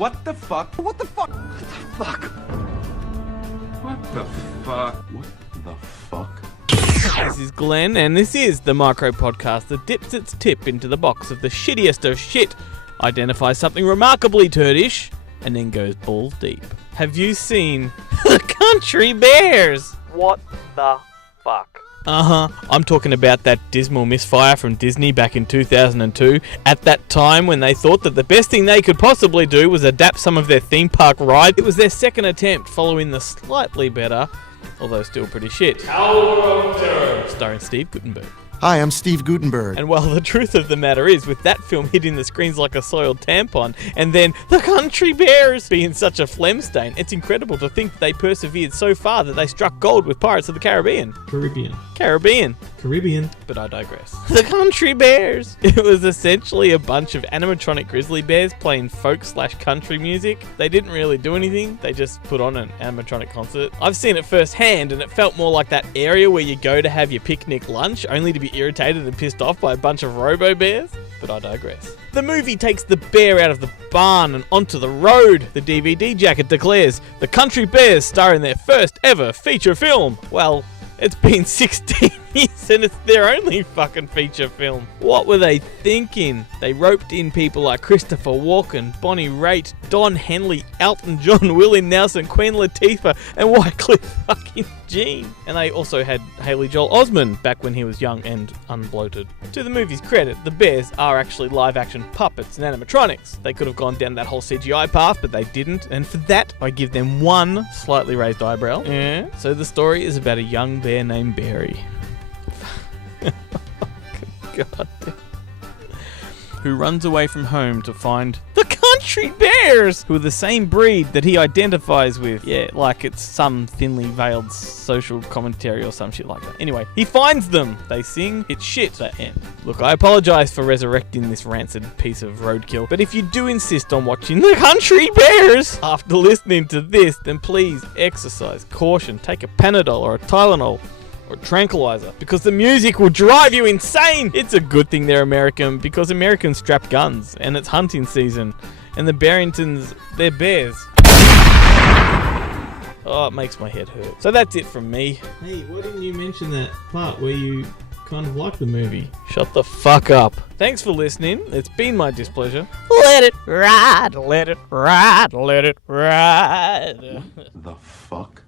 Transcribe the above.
What the fuck? What the fuck? What the fuck? What the fuck? What the fuck? This is Glenn, and this is the Micro Podcast that dips its tip into the box of the shittiest of shit, identifies something remarkably turdish, and then goes balls deep. Have you seen The Country Bears? What the fuck? I'm talking about that dismal misfire from Disney back in 2002, at that time when they thought that the best thing they could possibly do was adapt some of their theme park ride. It was their second attempt, following the slightly better, although still pretty shit, Tower of Terror, starring Steve Guttenberg. Hi, I'm Steve Guttenberg. And while the truth of the matter is, with that film hitting the screens like a soiled tampon, and then The Country Bears being such a phlegm stain, it's incredible to think they persevered so far that they struck gold with Pirates of the Caribbean. Caribbean. But I digress. The Country Bears. It was essentially a bunch of animatronic grizzly bears playing folk/country music. They didn't really do anything. They just put on an animatronic concert. I've seen it firsthand, and it felt more like that area where you go to have your picnic lunch, only to be irritated and pissed off by a bunch of robo-bears. But I digress. The movie takes the bear out of the barn and onto the road. The DVD jacket declares, The Country Bears star in their first ever feature film. Well, it's been 16 years and it's their only fucking feature film. What were they thinking? They roped in people like Christopher Walken, Bonnie Raitt, Don Henley, Elton John, Willie Nelson, Queen Latifah, and Wycliffe fucking Jean. And they also had Haley Joel Osment back when he was young and unbloated. To the movie's credit, the bears are actually live-action puppets and animatronics. They could have gone down that whole CGI path, but they didn't, and for that, I give them one slightly raised eyebrow. So the story is about a young bear named Barry. God. Who runs away from home to find the Country Bears, who are the same breed that he identifies with. Yeah, like it's some thinly veiled social commentary or some shit like that. Anyway, he finds them. They sing, it's shit, that end. Look, I apologise for resurrecting this rancid piece of roadkill, but if you do insist on watching the Country Bears after listening to this, then please exercise caution. Take a Panadol or a Tylenol or tranquilizer, because the music will drive you insane. It's a good thing they're American, because Americans strap guns, and it's hunting season, and the Barringtons, they're bears. Oh, it makes my head hurt. So that's it from me. Hey, why didn't you mention that part where you kind of like the movie? Shut the fuck up. Thanks for listening. It's been my displeasure. Let it ride, let it ride, let it ride. What the fuck?